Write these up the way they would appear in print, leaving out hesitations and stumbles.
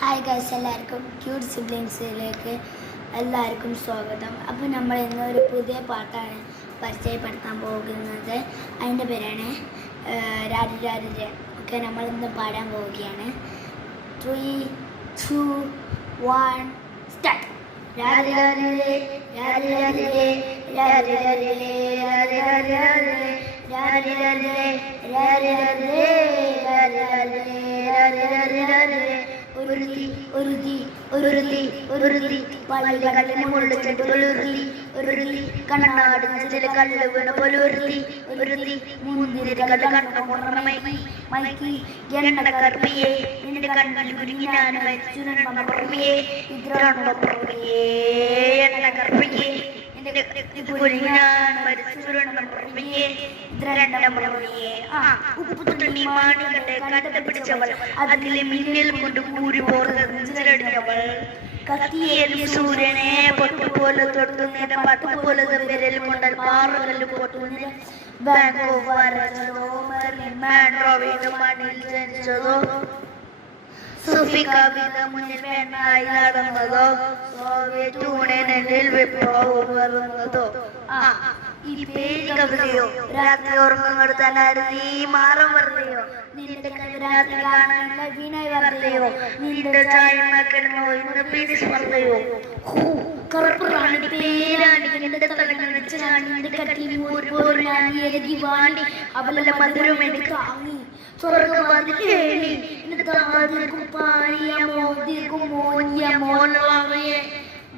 Hi guys, എല്ലാവർക്കും cute സിബ്ലിങ്സിലേക്ക് എല്ലാവർക്കും സ്വാഗതം. അപ്പോൾ നമ്മൾ ഇന്നൊരു പുതിയ പാട്ടാണ് പരിചയപ്പെടുത്താൻ പോകുന്നത്. അതിൻ്റെ പേരാണ് രാരി രാരി രേ. ഓക്കെ, നമ്മളിന്ന് പാടാൻ പോവുകയാണ്. 3, 2, 1 സ്റ്റാർട്ട്. രാരി രാരി രേ, രാരി രാരി രേ, രാരി രാരി രേ, രാരി രാരി രേ, രാരി രാരി രേ, രാരി രാരി രേ, രാരി രാരി രേ, രാരി രാരി രേ. ഒരുതി പള്ളിയുടെ കല്ലിനെ മുള്ളിച്ചിട്ട് ഒരുതി കണ്ണാട് നെഞ്ചിലെ കല്ല് വീണ പോലെ ഒരുതി മുന്തിരി കല്ല് കണ്ണ മൈക്കി എണ്ണ കർപ്പിയെ നിന്റെ കണ്ണിൽ കുരുങ്ങി ഞാൻ മരിച്ചുറപ്പിയെ ഇതിരേ എണ്ണ കർപ്പിയെ കണ്ടുപിടിച്ചവൾ അതിലെ മിന്നൽ കൊണ്ട് കൂടി പോർന്നവൾ കത്തിയേറി സൂര്യനെ പൊട്ടുപോലെ തൊട്ടുന്നതിന്റെ പട്ടുപോലെ വിരൽ കൊണ്ട് പാറകല്ല് പൊട്ടുന്നതിന് ബാങ്കോ വരച്ചതോ മണിൽ ജനിച്ചതോ സുഫികവിത മുന്നിൽ പെണ്ണായി നടന്നതോ സോവിയറ്റ് യൂണിയനിൽ വിപ്ലവം വരുന്നതോ ഈ പേര് കവിതയോ രാത്രി ഉറങ്ങുന്നത് തന്നെ ഈ മാറം വെറുതെയോ നിന്റെ രാത്രി കാണാനുള്ള വിനയ വെറുതെയോ നിന്റെ ചായമോ ഇന്ന് പേര് സ്പർദ്ധയോ കറുപ്പുറാണി പേരാണി നിന്റെ തലങ്ങൾ വെച്ചാണ് നിന്റെ കട്ടി ഞാൻ എഴുതി വാണി അവളുടെ മധുരം എനിക്ക് ആങ്ങി സ്വർഗവാദിനി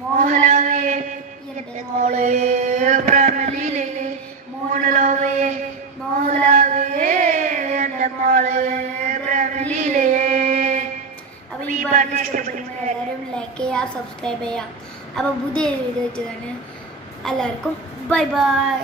മോഹലാവേ എന്റെ മോളെ പ്രമലിലെ മോഹലാവേ മോഹലാവേ എന്റെ മോളെ പ്രമലിലെ. അപ്പോൾ ഈ പാട്ട് ഇഷ്ടപ്പെടുമ്പോൾ എല്ലാവരും ലൈക്ക് ചെയ്യുക, സബ്സ്ക്രൈബ് ചെയ്യുക. അപ്പോൾ പുതിയ വീഡിയോ വെച്ച് തന്നെ എല്ലാവർക്കും ബൈ ബൈ.